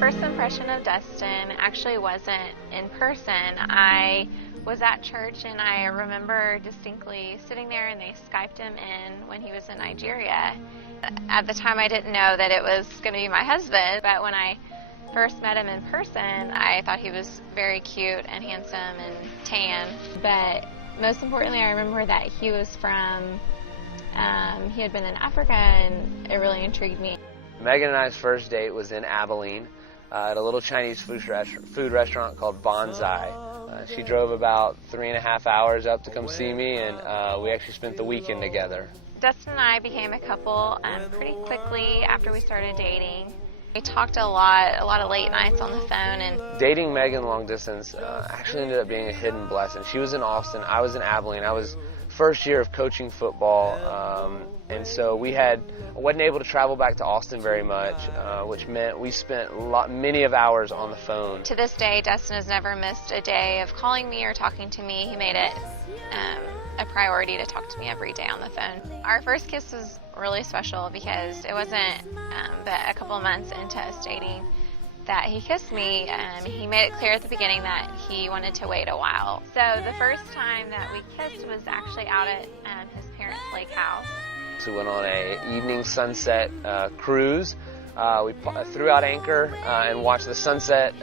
first impression of Dustin actually wasn't in person. I was at church, and I remember distinctly sitting there, and they Skyped him in when he was in Nigeria. At the time, I didn't know that it was going to be my husband, but when I first met him in person, I thought he was very cute and handsome and tan. But most importantly, I remember that he was from, he had been in Africa, and it really intrigued me. Megan and I's first date was in Abilene at a little Chinese food restaurant called Bonsai. She drove about 3.5 hours up to come see me, and we actually spent the weekend together. Dustin and I became a couple pretty quickly after we started dating. We talked a lot of late nights on the phone. And dating Megan long distance actually ended up being a hidden blessing. She was in Austin, I was in Abilene. I was first year of coaching football, and so I wasn't able to travel back to Austin very much, which meant we spent many of hours on the phone. To this day, Dustin has never missed a day of calling me or talking to me. He made it a priority to talk to me every day on the phone. Our first kiss was really special because it wasn't but a couple of months into us dating that he kissed me. He made it clear at the beginning that he wanted to wait a while. So the first time that we kissed was actually out at his parents' lake house. So we went on an evening sunset cruise. We threw out anchor and watched the sunset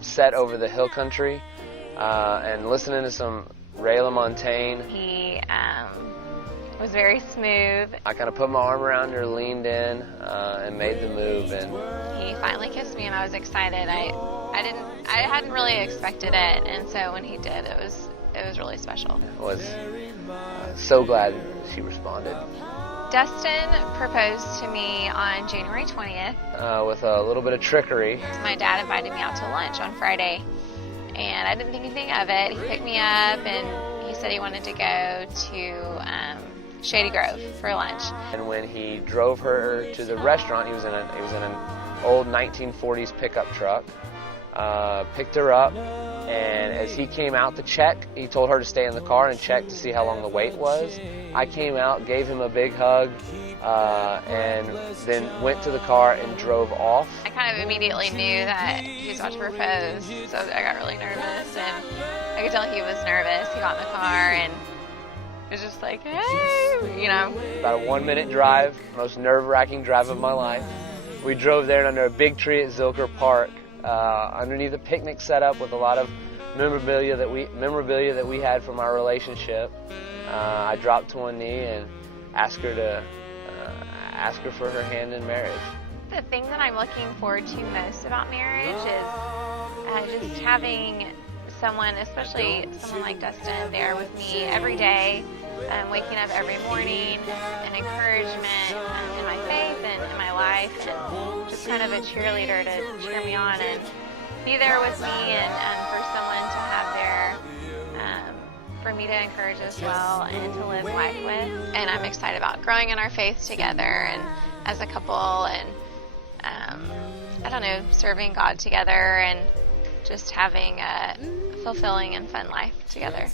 set over the hill country and listening to some Ray LaMontagne. He was very smooth. I kind of put my arm around her, leaned in, and made the move. And he finally kissed me, and I was excited. I hadn't really expected it, and so when he did, it was really special. I was so glad she responded. Dustin proposed to me on January 20th. With a little bit of trickery. My dad invited me out to lunch on Friday, and I didn't think anything of it. He picked me up, and he said he wanted to go to Shady Grove for lunch. And when he drove her to the restaurant, he was in an old 1940s pickup truck. Picked her up, and as he came out to check, he told her to stay in the car and check to see how long the wait was. I came out, gave him a big hug, and then went to the car and drove off. I kind of immediately knew that he was about to propose, so I got really nervous, and I could tell he was nervous. He got in the car, and it was just like, hey, you know. About a 1-minute drive, most nerve-wracking drive of my life. We drove there under a big tree at Zilker Park, underneath a picnic setup with a lot of memorabilia that we had from our relationship. I dropped to one knee and asked her for her hand in marriage. The thing that I'm looking forward to most about marriage is just having someone, especially someone like Dustin, there with me every day, waking up every morning, an encouragement in my faith and in my life, and just kind of a cheerleader to cheer me on and be there with me, and for someone to have there for me to encourage as well and to live life with. And I'm excited about growing in our faith together and as a couple, and I don't know, serving God together and just having a fulfilling and fun life together.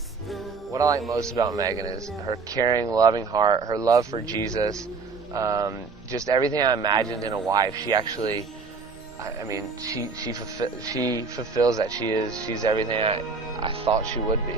What I like most about Megan is her caring, loving heart, her love for Jesus, just everything I imagined in a wife. She actually, she fulfills that. She's everything I thought she would be.